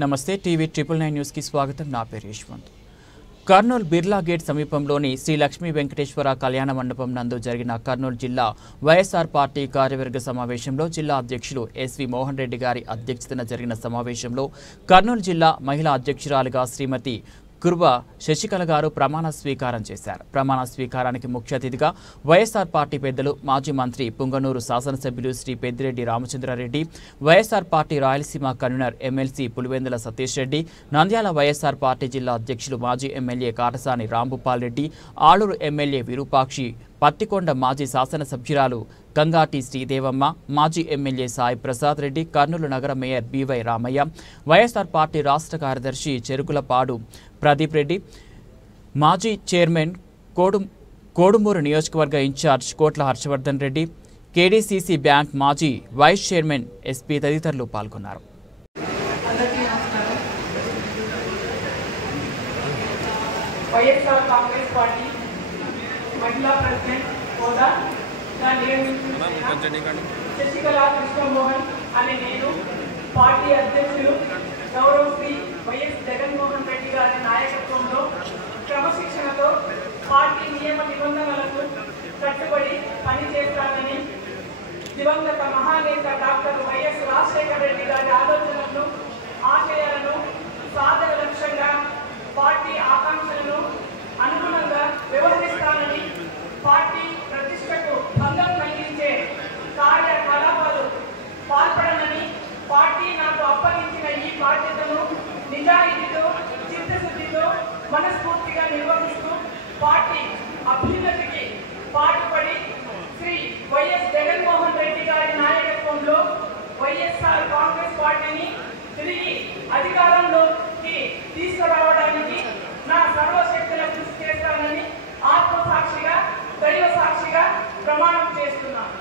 నమస్తే TV 999 news కి స్వాగతం. నా పేరు యశ్వంత్. కర్నూలు బిర్లా గేట్ సమీపంలోని శ్రీ లక్ష్మీ వెంకటేశ్వర కళ్యాణ మండపం నందు జరిగిన కర్నూలు జిల్లా వైఎస్ఆర్ పార్టీ కార్యవర్గ సమావేశంలో జిల్లా అధ్యక్షులు ఎస్వి మోహన్ రెడ్డి గారి అధ్యక్షతన జరిగిన సమావేశంలో కర్నూలు జిల్లా మహిళా అధ్యక్షురాలుగా శ్రీమతి కుర్వ శశికళ గారు ప్రమాణ స్వీకారం చేశారు. ప్రమాణ స్వీకారానికి ముఖ్య అతిథిగా వైఎస్ఆర్ పార్టీ పెద్దలు మాజీ మంత్రి పుంగనూరు శాసనసభ్యులు Shri Peddireddy Ramachandra Reddy, YSR party Rayalaseema convener MLC Pulivendula Satish Reddy, Nandyal YSR party జిల్లా అధ్యక్షులు మాజీ ఎమ్మెల్యే కాటసాని రాంభూపాల్ రెడ్డి, ఆలూరు ఎమ్మెల్యే విరూపాక్షి, పత్తికొండ మాజీ శాసనసభ్యురాలు గంగాటి శ్రీదేవమ్మ, మాజీ ఎమ్మెల్యే సాయి ప్రసాద్ రెడ్డి, కర్నూలు నగర mayor BY Ramaiah, YSR party రాష్ట్ర కార్యదర్శి చెరుకులపాడు ప్రదీప్ రెడ్డి, మాజీ చైర్మన్ కోడుమూరు నియోజకవర్గ ఇన్ఛార్జ్ కోట్ల హర్షవర్ధన్ రెడ్డి, కేడీసీసీ బ్యాంక్ మాజీ వైస్ చైర్మన్ ఎస్పీ తదితరులు పాల్గొన్నారు. వైఎస్ఆర్ కాంగ్రెస్ పార్టీ మహిళా ప్రెసిడెంట్ హోదాగా నియమించిన శశికళ కృష్ణమోహన్ అనే నేను పార్టీ అధ్యక్షులు గౌరవ శ్రీ వైఎస్ జగన్మోహన్ రెడ్డి గారి నాయకత్వంలో క్రమశిక్షణతో పార్టీ నియమ నిబంధనలకు కట్టుబడి పనిచేస్తానని, దివంగత మహానేత డాక్టర్ వైఎస్ రాజశేఖర రెడ్డి గారి ఆలోచనలను, ఆశయాలను సాధన లక్ష్యంగా పార్టీ ఆకాంక్షలను అనుగుణంగా వ్యవహరిస్తానని, పార్టీ ప్రతిష్టకు భంగం కలిగించే కార్యకలాపాలు పాల్పడనని, పార్టీ నాకు అప్పగించిన ఈ బాధ్యతను నిజాయితీతో, చిత్తశుద్ధితో మనస్ఫూర్తిగా నిర్వహిస్తూ పార్టీ అభ్యున్నతికి పాటుపడి శ్రీ వైఎస్ జగన్మోహన్ రెడ్డి గారి నాయకత్వంలో వైఎస్ఆర్ కాంగ్రెస్ పార్టీని తిరిగి అధికారంలోకి తీసుకురావడానికి నా సర్వశక్తుల కృషి చేస్తానని ఆత్మసాక్షిగా, దైవ సాక్షిగా ప్రమాణం చేస్తున్నాను.